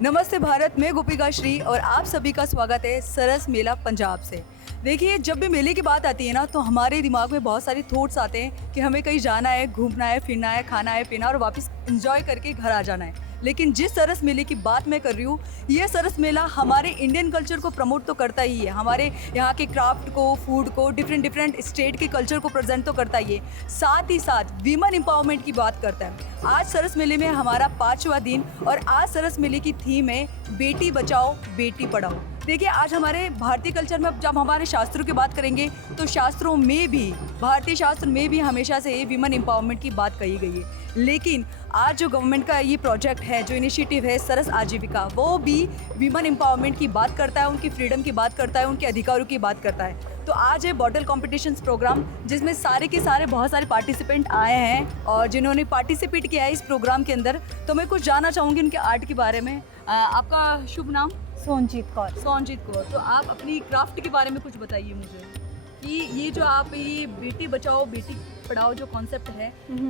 नमस्ते भारत, मैं गोपिका श्री और आप सभी का स्वागत है सरस मेला पंजाब से। देखिए, जब भी मेले की बात आती है ना, तो हमारे दिमाग में बहुत सारे थॉट्स आते हैं कि हमें कहीं जाना है, घूमना है, फिरना है, खाना है, पीना और वापस एंजॉय करके घर आ जाना है। लेकिन जिस सरस मेले की बात मैं कर रही हूँ, ये सरस मेला हमारे इंडियन कल्चर को प्रमोट तो करता ही है, हमारे यहाँ के क्राफ्ट को, फूड को, डिफरेंट स्टेट के कल्चर को प्रेजेंट तो करता ही है, साथ ही साथ वीमेन एम्पावरमेंट की बात करता है। आज सरस मेले में हमारा 5वां दिन और आज सरस मेले की थीम है बेटी बचाओ बेटी पढ़ाओ। देखिए, आज हमारे भारतीय कल्चर में जब हमारे शास्त्रों की बात करेंगे तो शास्त्रों में भी, भारतीय शास्त्र में भी हमेशा से वीमेन एम्पावरमेंट की बात कही गई है। लेकिन आज जो गवर्नमेंट का ये प्रोजेक्ट है, जो इनिशिएटिव है सरस आजीविका, वो भी वीमेन एम्पावरमेंट की बात करता है, उनकी फ्रीडम की बात करता है, उनके अधिकारों की बात करता है। तो आज है बॉटल कॉम्पिटिशन्स प्रोग्राम, जिसमें सारे के सारे बहुत सारे पार्टिसिपेंट आए हैं और जिन्होंने पार्टिसिपेट किया है इस प्रोग्राम के अंदर। तो मैं कुछ जानना चाहूँगी उनके आर्ट के बारे में। आपका शुभ नाम? सोनजीत कौर। सोनजीत कौर। तो आप अपनी क्राफ्ट के बारे में कुछ बताइए मुझे कि ये जो आप ये बेटी बचाओ बेटी पढ़ाओ जो कॉन्सेप्ट है,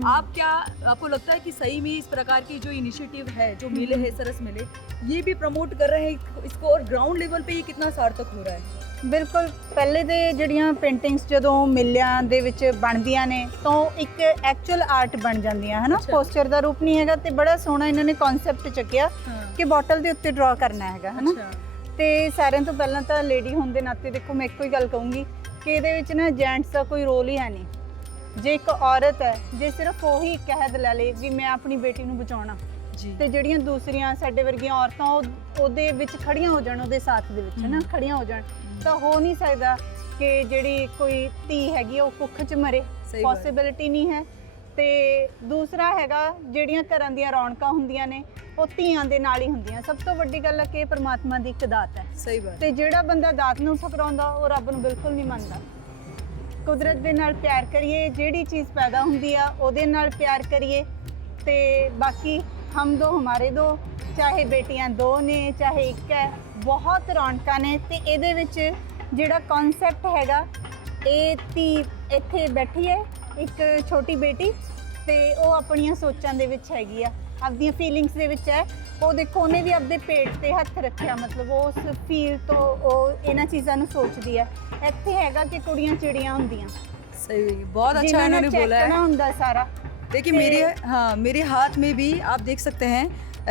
आपको लगता है कि सही में इस प्रकार की जो इनिशिएटिव है, जो मेले है सरस मेले, ये भी प्रमोट कर रहे हैं इसको, और ग्राउंड लेवल पे ये कितना सार्थक हो रहा है? ਬਿਲਕੁਲ। ਪਹਿਲੇ ਦੇ ਜਿਹੜੀਆਂ ਪੇਂਟਿੰਗਸ ਜਦੋਂ ਮੇਲਿਆਂ ਦੇ ਵਿੱਚ ਬਣਦੀਆਂ ਨੇ ਤਾਂ ਇੱਕ ਐਕਚੁਅਲ ਆਰਟ ਬਣ ਜਾਂਦੀਆਂ ਹੈ ਨਾ, ਪੋਸਚਰ ਦਾ ਰੂਪ ਨਹੀਂ ਹੈਗਾ। ਤੇ ਬੜਾ ਸੋਹਣਾ ਇਹਨਾਂ ਨੇ ਕਨਸੈਪਟ ਚੱਕਿਆ ਕਿ ਬੋਟਲ ਦੇ ਉੱਤੇ ਡਰਾ ਕਰਨਾ ਹੈਗਾ ਹੈ ਨਾ। ਤੇ ਸਾਰਿਆਂ ਤੋਂ ਪਹਿਲਾਂ ਤਾਂ ਲੇਡੀ ਹੋਣ ਦੇ ਨਾਤੇ ਦੇਖੋ ਮੈਂ ਇੱਕੋ ਹੀ ਗੱਲ ਕਹੂੰਗੀ ਕਿ ਇਹਦੇ ਵਿੱਚ ਨਾ ਜੈਂਟਸ ਦਾ ਕੋਈ ਰੋਲ ਹੀ ਹੈ ਨਹੀਂ। ਜੇ ਇੱਕ ਔਰਤ ਹੈ, ਜੇ ਸਿਰਫ ਉਹੀ ਕਹਿਦ ਲੈ ਲੇ ਵੀ ਮੈਂ ਆਪਣੀ ਬੇਟੀ ਨੂੰ ਬਚਾਉਣਾ, ਤੇ ਜਿਹੜੀਆਂ ਦੂਸਰੀਆਂ ਸਾਡੇ ਵਰਗੀਆਂ ਔਰਤਾਂ ਉਹਦੇ ਵਿੱਚ ਖੜੀਆਂ ਹੋ ਜਾਣ, ਉਹਦੇ ਸਾਥ ਦੇ ਵਿੱਚ ਹੈ ਨਾ ਖੜੀਆਂ ਹੋ ਜਾਣ, ਤਾਂ ਹੋ ਨਹੀਂ ਸਕਦਾ ਕਿ ਜਿਹੜੀ ਕੋਈ ਧੀ ਹੈਗੀ ਉਹ ਕੁੱਖ 'ਚ ਮਰੇ। ਪੋਸੀਬਿਲਿਟੀ ਨਹੀਂ ਹੈ। ਤੇ ਦੂਸਰਾ ਹੈਗਾ, ਜਿਹੜੀਆਂ ਘਰਾਂ ਦੀਆਂ ਰੌਣਕਾਂ ਹੁੰਦੀਆਂ ਨੇ ਉਹ ਧੀਆਂ ਦੇ ਨਾਲ ਹੀ ਹੁੰਦੀਆਂ। ਸਭ ਤੋਂ ਵੱਡੀ ਗੱਲ ਹੈ ਕਿ ਇਹ ਪਰਮਾਤਮਾ ਦੀ ਇੱਕ ਦਾਤ ਹੈ। ਸਹੀ ਬਾਤ। ਤੇ ਜਿਹੜਾ ਬੰਦਾ ਦਾਤ ਨੂੰ ਠੁਕਰਾਉਂਦਾ ਉਹ ਰੱਬ ਨੂੰ ਬਿਲਕੁਲ ਨਹੀਂ ਮੰਨਦਾ। ਕੁਦਰਤ ਦੇ ਨਾਲ ਪਿਆਰ ਕਰੀਏ, ਜਿਹੜੀ ਚੀਜ਼ ਪੈਦਾ ਹੁੰਦੀ ਆ ਉਹਦੇ ਨਾਲ ਪਿਆਰ ਕਰੀਏ। ਤੇ ਬਾਕੀ हम दो हमारे दो, चाहे बेटियां दो ने चाहे एक है, बहुत रौनकां ने। ते ਇਹਦੇ ਵਿੱਚ ਜਿਹੜਾ ਕਨਸੈਪਟ ਹੈਗਾ, ਇਹ ਧੀ ਇੱਥੇ ਬੈਠੀ ਹੈ, ਇੱਕ ਛੋਟੀ ਬੇਟੀ, ਤੇ ਉਹ ਆਪਣੀਆਂ ਸੋਚਾਂ ਦੇ ਵਿੱਚ ਹੈਗੀ ਆ, ਆਪਦੀਆਂ ਫੀਲਿੰਗਸ ਦੇ ਵਿੱਚ ਹੈ। ਉਹ ਦੇਖੋ, ਉਹਨੇ ਵੀ ਆਪਦੇ ਪੇਟ ਤੇ ਹੱਥ ਰੱਖਿਆ, ਮਤਲਬ ਉਸ ਫੀਲ ਤੋਂ ਉਹ ਇਹਨਾਂ ਚੀਜ਼ਾਂ ਨੂੰ ਸੋਚਦੀ ਹੈ। ਇੱਥੇ ਹੈਗਾ ਕਿ ਕੁੜੀਆਂ ਚਿੜੀਆਂ ਹੁੰਦੀਆਂ। सही, बहुत अच्छा इन्होंने बोला है। ਹੁੰਦਾ ਸਾਰਾ। देखिए, मेरे हाथ में भी आप देख सकते हैं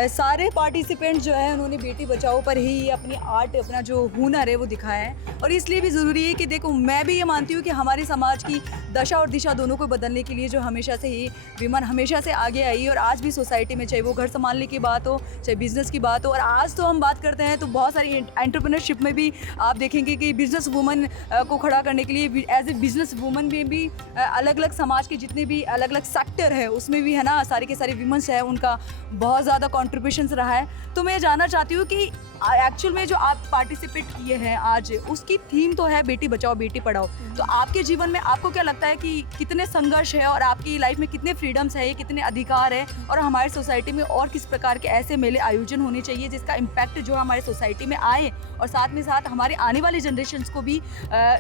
सारे पार्टिसिपेंट जो है उन्होंने बेटी बचाओ पर ही अपनी आर्ट, अपना जो हुनर है वो दिखाया है। और इसलिए भी ज़रूरी है कि देखो, मैं भी ये मानती हूँ कि हमारे समाज की दशा और दिशा दोनों को बदलने के लिए जो हमेशा से ही विमेन हमेशा से आगे आई, और आज भी सोसाइटी में, चाहे वो घर संभालने की बात हो, चाहे बिज़नेस की बात हो। और आज तो हम बात करते हैं तो बहुत सारी एंटरप्रेन्योरशिप में भी आप देखेंगे कि बिज़नेस वूमन को खड़ा करने के लिए एज ए बिज़नेस वूमन में भी अलग अलग समाज के जितने भी अलग अलग सेक्टर है उसमें भी है ना, सारे के सारे विमेंस है, उनका बहुत ज़्यादा कॉन्ट्रीब्यूशंस रहा है। तो मैं जानना चाहती हूँ कि एक्चुअल में जो आप पार्टिसिपेट किए हैं आज, उसकी थीम तो है बेटी बचाओ बेटी पढ़ाओ। तो आपके जीवन में आपको क्या लगता है कि कितने संघर्ष है और आपकी लाइफ में कितने फ्रीडम्स है, कितने अधिकार है, और हमारी सोसाइटी में और किस प्रकार के ऐसे मेले आयोजन होने चाहिए जिसका इम्पैक्ट जो हमारे सोसाइटी में आए, और साथ में साथ हमारे आने वाली जनरेशन्स को भी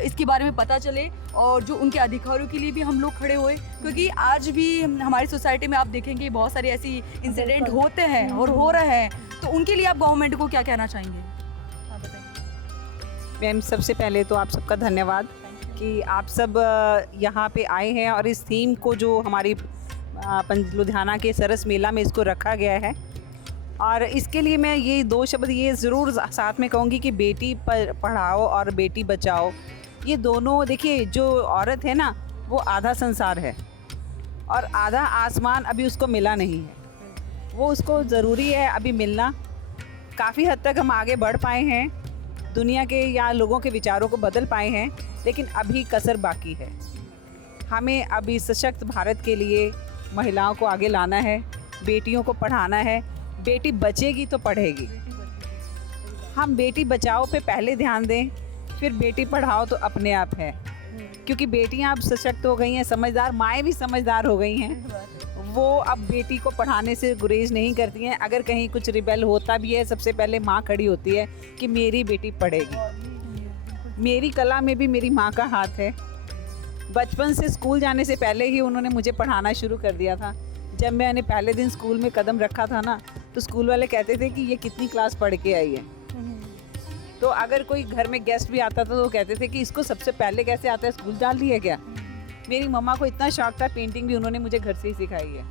इसके बारे में पता चले, और जो उनके अधिकारों के लिए भी हम लोग खड़े हुए। क्योंकि आज भी हमारी सोसाइटी में आप देखेंगे बहुत सारे ऐसी इंसिडेंट होते हैं और हो रहे हैं। तो उनके लिए आप गवर्नमेंट को क्या कहना चाहेंगे? आप बताइए। मैम, सबसे पहले तो आप सबका धन्यवाद कि आप सब यहाँ पे आए हैं, और इस थीम को जो हमारी लुधियाना के सरस मेला में इसको रखा गया है। और इसके लिए मैं ये 2 शब्द ये ज़रूर साथ में कहूँगी कि बेटी पढ़ाओ और बेटी बचाओ, ये दोनों, देखिए, जो औरत है ना वो आधा संसार है और आधा आसमान अभी उसको मिला नहीं है। वो उसको ज़रूरी है अभी मिलना। काफ़ी हद तक हम आगे बढ़ पाए हैं, दुनिया के या लोगों के विचारों को बदल पाए हैं, लेकिन अभी कसर बाकी है। हमें अभी सशक्त भारत के लिए महिलाओं को आगे लाना है, बेटियों को पढ़ाना है। बेटी बचेगी तो पढ़ेगी। हम बेटी बचाओ पे पहले ध्यान दें, फिर बेटी पढ़ाओ तो अपने आप है। क्योंकि बेटियां अब सशक्त हो गई हैं, समझदार, माएँ भी समझदार हो गई हैं। वो अब बेटी को पढ़ाने से गुरेज नहीं करती हैं। अगर कहीं कुछ रिबेल होता भी है, सबसे पहले माँ खड़ी होती है कि मेरी बेटी पढ़ेगी। मेरी कला में भी मेरी माँ का हाथ है। बचपन से स्कूल जाने से पहले ही उन्होंने मुझे पढ़ाना शुरू कर दिया था। जब मैंने पहले दिन स्कूल में कदम रखा था ना, तो स्कूल वाले कहते थे कि ये कितनी क्लास पढ़ के आई है। तो अगर कोई घर में गेस्ट भी आता था तो वो कहते थे कि इसको सबसे पहले कैसे आता है, स्कूल डाल दिया क्या। मेरी मम्मा को इतना शौक था, पेंटिंग भी उन्होंने मुझे घर से ही सिखाई है।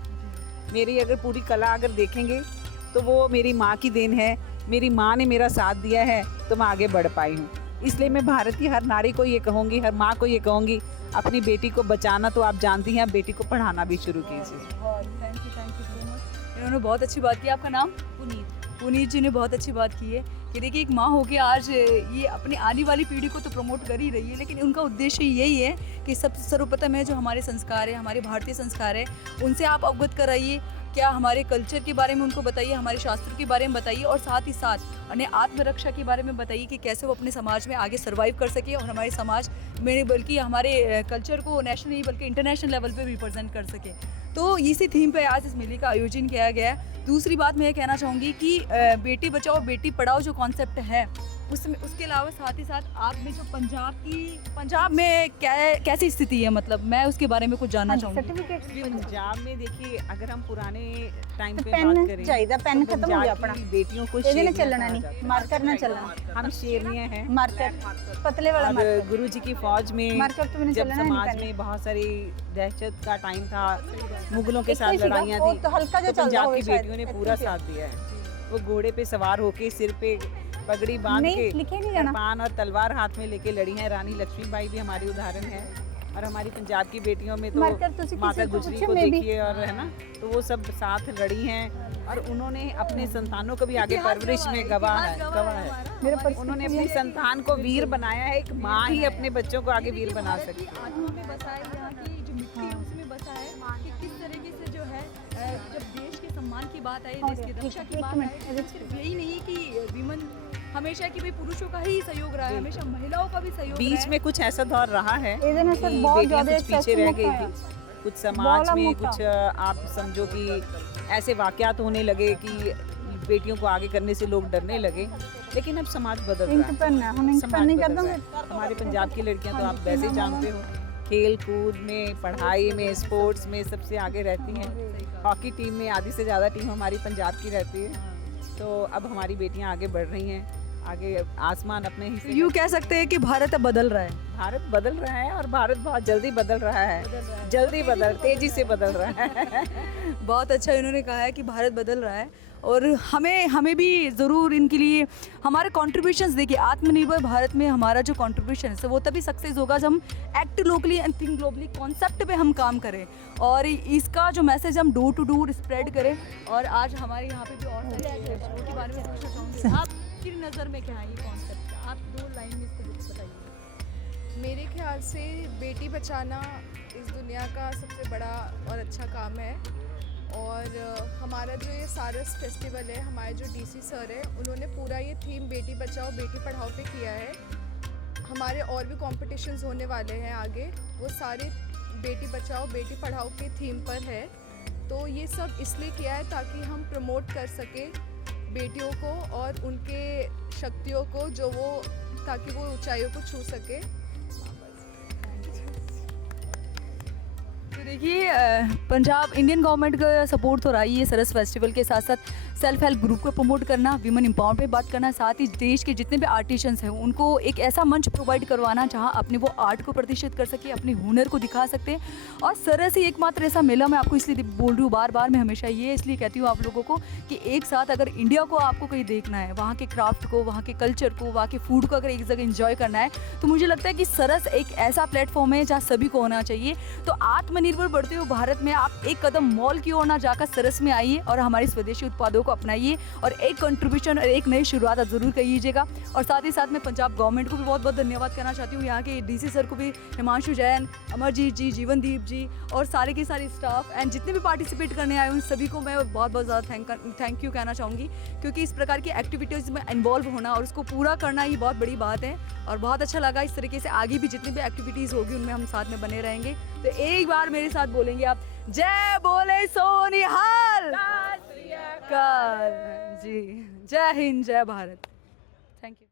मेरी अगर पूरी कला अगर देखेंगे तो वो मेरी माँ की देन है। मेरी माँ ने मेरा साथ दिया है तो मैं आगे बढ़ पाई हूँ। इसलिए मैं भारत की हर नारी को ये कहूँगी, हर माँ को ये कहूँगी, अपनी बेटी को बचाना तो आप जानती हैं, बेटी को पढ़ाना भी शुरू कीजिए। Thank you so much. इन्होंने बहुत अच्छी बात की। आपका नाम? पुनीत जी ने बहुत अच्छी बात की है कि देखिए एक माँ होकर आज ये अपनी आने वाली पीढ़ी को तो प्रमोट कर ही रही है, लेकिन उनका उद्देश्य यही है कि सर्वप्रथम है जो हमारे संस्कार है, हमारे भारतीय संस्कार है, उनसे आप अवगत कराइए। क्या हमारे कल्चर के बारे में उनको बताइए, हमारे शास्त्र के बारे में बताइए, और साथ ही साथ उन्हें आत्मरक्षा के बारे में बताइए कि कैसे वो अपने समाज में आगे सर्वाइव कर सके और हमारे समाज में बल्कि हमारे कल्चर को नेशनल नहीं बल्कि इंटरनेशनल लेवल पे रिप्रेजेंट कर सके। तो इसी थीम पे आज इस मेले का आयोजन किया गया है। दूसरी बात मैं ये कहना चाहूँगी कि बेटी बचाओ बेटी पढ़ाओ जो कॉन्सेप्ट है उसके अलावा साथ ही साथ आपने जो पंजाब में कैसी स्थिति है, मतलब मैं उसके बारे में कुछ जानना चाहूँगी। पंजाब में देखिए, अगर हम पुराने टाइम पे पेन बात करें चाहिए, पेन तो खत्म हो गया अपना, बेटियों को ਇਹਦੇ ਨਾਲ शेरनियां ਚੱਲਣਾ कहा नहीं, जाता है। मार्कर ना चलना, हम शेरनियां हैं। मार्कर पतले वाला और मार्कर, गुरु जी की फौज में मार्कर तो मैंने जब चलना नहीं समाज पहले। में बहुत सारी दहशत का टाइम था, मुगलों के एक साथ ही सीगा, लड़ाइयाँ वो थी, तो हल्का जा तो चलता पंजाब होवे की शायद, बेटियों ने इतनी पूरा सी। साथ दिया है। वो घोड़े पे सवार होके सिर पे पगड़ी बांध नहीं, के लिखे नहीं जाना। कृपान और तलवार हाथ में लेके लड़ी हैं। रानी लक्ष्मीबाई भी हमारी उदाहरण है। और हमारी पंजाब की बेटियों में तो मार्कर तुसी माता किसी को गुजरी पूछो, को मैं भी। देखिए, और है ना, तो वो सब साथ लड़ी हैं और उन्होंने अपने संतानों को भी आगे परवरिश में गवाह है। मेरे पास उन्होंने अपनी संतान को वीर बनाया है। एक माँ ही अपने बच्चों को आगे वीर बना सकती है। आत्मा में बसा है, यहाँ की जो मिट्टी है उसमें बसा है कि किस तरीके से जो है जब देश के सम्मान की बात आई, देश की रक्षा की एक बात मिनट, आई, सिर्फ यही नहीं कि विमन हमेशा कि भाई पुरुषों का ही सहयोग रहा है, हमेशा महिलाओं का भी सहयोग रहा बीच है। में कुछ ऐसा दौर रहा है ਇਹਦੇ ਨਾਲ कि सर बहुत बेटियां ज्यादा कुछ पीछे रह गई है। थी। कुछ समाज बड़ा में मोटा। कुछ आप समझो कि ऐसे वाकयात होने लगे कि बेटियों को आगे करने से लोग डरने लगे, लेकिन अब समाज बदल इंक रहा है। पेन है, हम इंक पेन समाज नहीं बदल कर रहा दोगे? है। हमारे पंजाब की लड़कियां तो आप वैसे ही जानते हो, खेल कूद में, पढ़ाई में, स्पोर्ट्स में सबसे आगे रहती हैं। हॉकी टीम में आधी से ज़्यादा टीम हमारी पंजाब की रहती है। तो अब हमारी बेटियां आगे बढ़ रही हैं, आगे आसमान अपने हिस्से यूँ कह सकते हैं कि भारत अब बदल रहा है। भारत बदल रहा है और भारत बहुत जल्दी बदल रहा है, जल्दी तेजी से बदल रहा है। बहुत अच्छा इन्होंने कहा है कि भारत बदल रहा है और हमें भी ज़रूर इनके लिए हमारे कॉन्ट्रीब्यूशंस देखिए। आत्मनिर्भर भारत में हमारा जो कॉन्ट्रीब्यूशन है वो तभी सक्सेस होगा जब हम act locally and think globally concept पे हम काम करें और इसका जो मैसेज हम डोर टू डोर स्प्रेड करें। और आज हमारे यहाँ पे भी और सारे बच्चों के बारे में पूछना चाहूँगी, आपकी नज़र में क्या है ये कॉन्सेप्ट? आप 2 लाइन में इसको बताइए। मेरे ख्याल से बेटी बचाना इस दुनिया का सबसे बड़ा और अच्छा काम है। और हमारा जो ये सारस फेस्टिवल है, हमारे जो डीसी सर है उन्होंने पूरा ये थीम बेटी बचाओ बेटी पढ़ाओ पे किया है। हमारे और भी कॉम्पिटिशन्स होने वाले हैं आगे, वो सारे बेटी बचाओ बेटी पढ़ाओ के थीम पर है। तो ये सब इसलिए किया है ताकि हम प्रमोट कर सके बेटियों को और उनके शक्तियों को, जो वो ताकि वो ऊंचाइयों को छू सके। तो देखिए पंजाब इंडियन गवर्नमेंट का सपोर्ट तो रहा ही है सरस फेस्टिवल के साथ साथ सेल्फ हेल्प ग्रुप को प्रमोट करना, विमेन एम्पावरमेंट पे बात करना, साथ ही देश के जितने भी आर्टिशंस हैं उनको एक ऐसा मंच प्रोवाइड करवाना जहां अपने वो आर्ट को प्रदर्शित कर सके, अपने हुनर को दिखा सकते हैं। और सरस ही एकमात्र ऐसा मेला, मैं आपको इसलिए बोल रही हूँ बार बार, मैं हमेशा ये इसलिए कहती हूँ आप लोगों को कि एक साथ अगर इंडिया को आपको कहीं देखना है, वहाँ के क्राफ्ट को, वहाँ के कल्चर को, वहाँ के फूड को अगर एक जगह इंजॉय करना है, तो मुझे लगता है कि सरस एक ऐसा प्लेटफॉर्म है जहाँ सभी को होना चाहिए। तो आत्मनिर्भर बढ़ते हुए भारत में आप एक कदम मॉल की ओर ना जाकर सरस में आइए और हमारे स्वदेशी उत्पादों को अपनाइए और एक कंट्रीब्यूशन और एक नई शुरुआत आप जरूर करिएगा। और साथ ही साथ मैं पंजाब गवर्नमेंट को भी बहुत बहुत धन्यवाद करना चाहती हूँ, यहाँ के डीसी सर को भी, हिमांशु जैन, अमरजीत जी, जीवनदीप जी और सारे के सारे स्टाफ एंड जितने भी पार्टिसिपेट करने आए उन सभी को मैं बहुत बहुत ज़्यादा थैंक यू कहना चाहूँगी, क्योंकि इस प्रकार की एक्टिविटीज़ में इन्वॉल्व होना और उसको पूरा करना ये बहुत बड़ी बात है। और बहुत अच्छा लगा, इस तरीके से आगे भी जितनी भी एक्टिविटीज़ होगी उनमें हम साथ में बने रहेंगे। तो एक बार मेरे साथ बोलेंगे आप, जय बोले सोनिहाल जी, जय हिंद, जय भारत। Thank you.